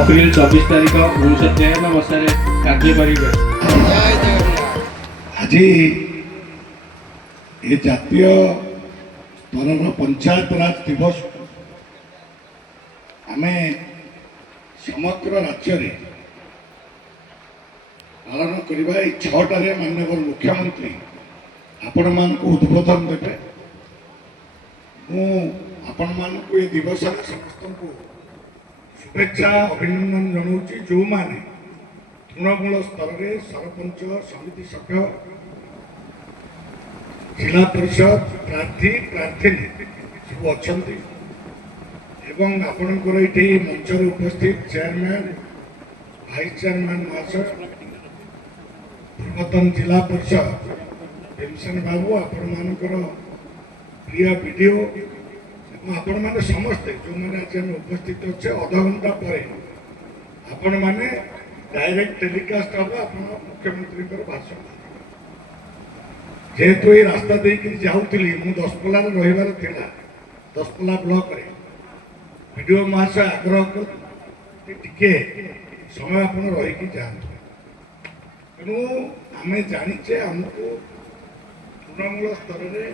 April 24 तारीख 1953 मसीह कार्यकारी आज ये जातीय स्तर पंचायत राज दिवस आम समग्र राज्य में पालन करवा छटार माननीय मुख्यमंत्री आपण मान उद्बोधन देते मुझे दिवस समस्त को शुभेच्छा अभिनंदन जनाऊँगी जो मैंने तृणमूल स्तर में सरपंच समिति सभ्य जिला परिषद प्रार्थी प्रार्थी सब अच्छा आपणकर ये मंचर उपस्थित चेयरमैन भाइस चेयरमैन महाशय पूर्वतन जिला परिषद भीमसेन बाबू आपण मानकर प्रिय वीडियो आपण माने समस्ते जो मैंने आज उपस्थित अच्छे अध घंटा पर आपण माने डायरेक्ट टेलीकास्ट हम आप मुख्यमंत्री भाषण जेहेतु ये रास्ता देकर जाऊली मुझ दशपल्ला रही दशपल्ला ब्लॉक रे वीडियो महाशय आग्रह कर टिके समय आप रही जातु तेणु आम जाचे आमको तृणमूल स्तर में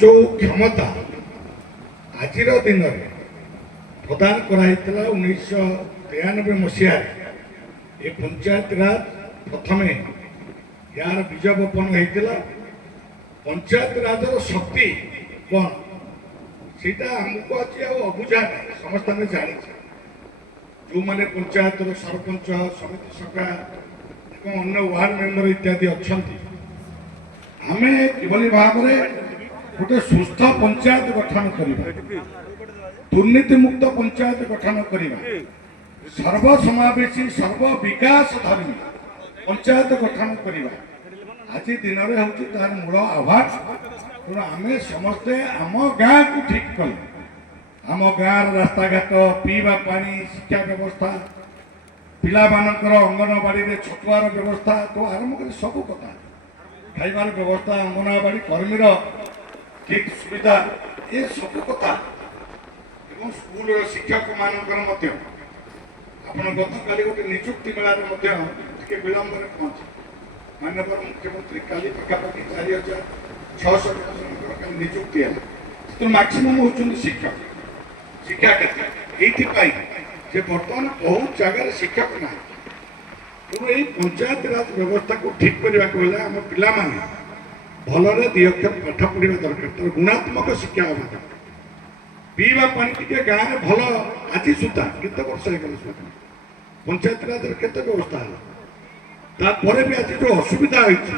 जो क्षमता आज दिन में प्रदान कराई 1993 मसीह ये पंचायत राज प्रथम यार बीज बपन होता पंचायत राजर शक्ति कौन सीटा आमको आज अबुझा नहीं समस्त आम जानी जो मैंने पंचायत सरपंच समिति सभा और अन्य वार्ड मेंबर इत्यादि अच्छा आम किभली भाव में गोटे सुस्थ पंचायत गठन करवा दुर्नीति मुक्त पंचायत गठन करवा सर्वसमावेशी सर्व विकास धर्मी पंचायत गठन करवा आज दिन में हूँ तार मूल आह्वान तेणु आम समस्ते आम गाँ को ठीक कल आम गाँव रास्ता घाट पीवा पानी शिक्षा व्यवस्था पिला मानकर अंगनवाड़ी में छतुआर व्यवस्था तो आरंभ कर सब कथा खाइबार व्यवस्था अंगनवाड़ी कर्मीर ठीक सुविधा ये सब कथा स्कूल शिक्षक मानकर गतकाली गोटे निजुक्ति मेलार विलंब पहुंचे माननीय मुख्यमंत्री काली पखापाखि 4600 निजुक्ति है मैक्सिमम होती शिक्षक शिक्षा क्षेत्र ये बर्तमान बहुत जगह शिक्षक ना तेणु ये पंचायत राज व्यवस्था को ठीक करने आम पिला भलरे दी अक्षर पाठ पढ़ा दरकार तर गुणात्मक शिक्षा हवा दरकार पीवा पानी टे गाँव में भल आज सुधा केत वर्ष हो पंचायत राज केत व्यवस्था है भी आज जो असुविधा होती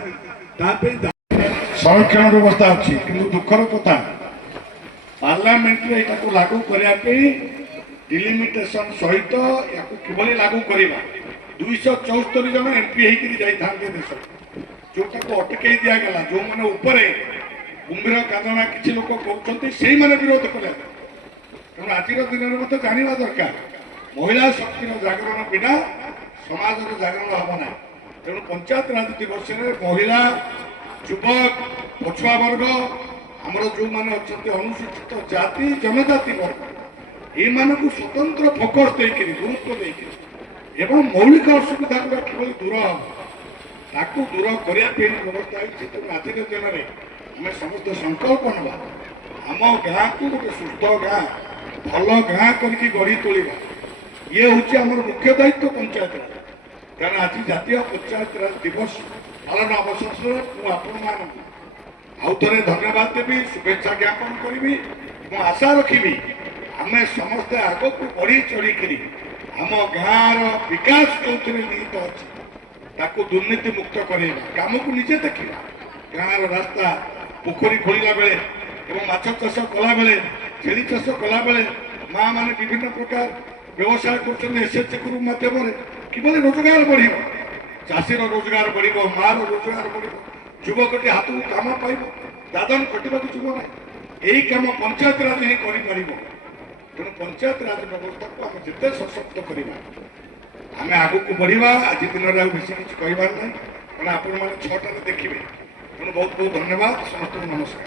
संरक्षण व्यवस्था अच्छी कि दुखर कथा पार्लियामेंट में लागू करने डिलिमिटेशन सहित या किभली लागू करवा 274 जन एमपी होते देश जोटा को अटकई दिगला जो मैंने उपरे कुंभीर कादना किसी लोग कहते से विरोध कले तेणु आज दिन में तो जानवा दरकार महिला शक्ति जागरण बिना समाज जागरण हम ना तेणु पंचायत राज दिवस में महिला युवक पछुआ वर्ग आमर जो मैंने अच्छा अनुसूचित जाति जनजाति वर्ग ये स्वतंत्र फोकस देकर गुरुत्व देकर एवं मौलिक असुविधा गुड़ा किभली दूर हम ताकू दूर करने व्यवस्था होती तेणु आज दिन में आम समस्त संकल्प नवा आम गाँ को गोटे सुस्थ गाँ भल गाँ करके गढ़ी तोड़ा ये हूँ आम मुख्य दायित्व पंचायत कारण आज जातीय पंचायत राज दिवस पालन अवसर में आउ थे धन्यवाद देवी शुभेच्छा ज्ञापन करी आशा रखी आम समस्ते आग को बढ़ी चढ़ी आम गाँव विकास जो निहित अच्छी ताकू दुर्नीति मुक्त करवा कम को निजे देखा गाँव रास्ता पोखरी खोलला बेले माछ चाष कला बेले छेली चाष कला बेले माँ मैंने विभिन्न प्रकार व्यवसाय कर ग्रुप मध्यम किभली रोजगार बढ़ चाषी रोजगार बढ़ माँ रोजगार बढ़ युवकटी हाथ को कम पाइब दादन खटा जीव ना यही कम पंचायत राज ही कर तेणु पंचायत राज व्यवस्था को आम जिते सशक्त करवा आम आग को बढ़ा आज दिन में बेस किसी कहबार ना कारण आपण मैंने 6टार देखिए तेणु बहुत बहुत धन्यवाद समस्त नमस्कार।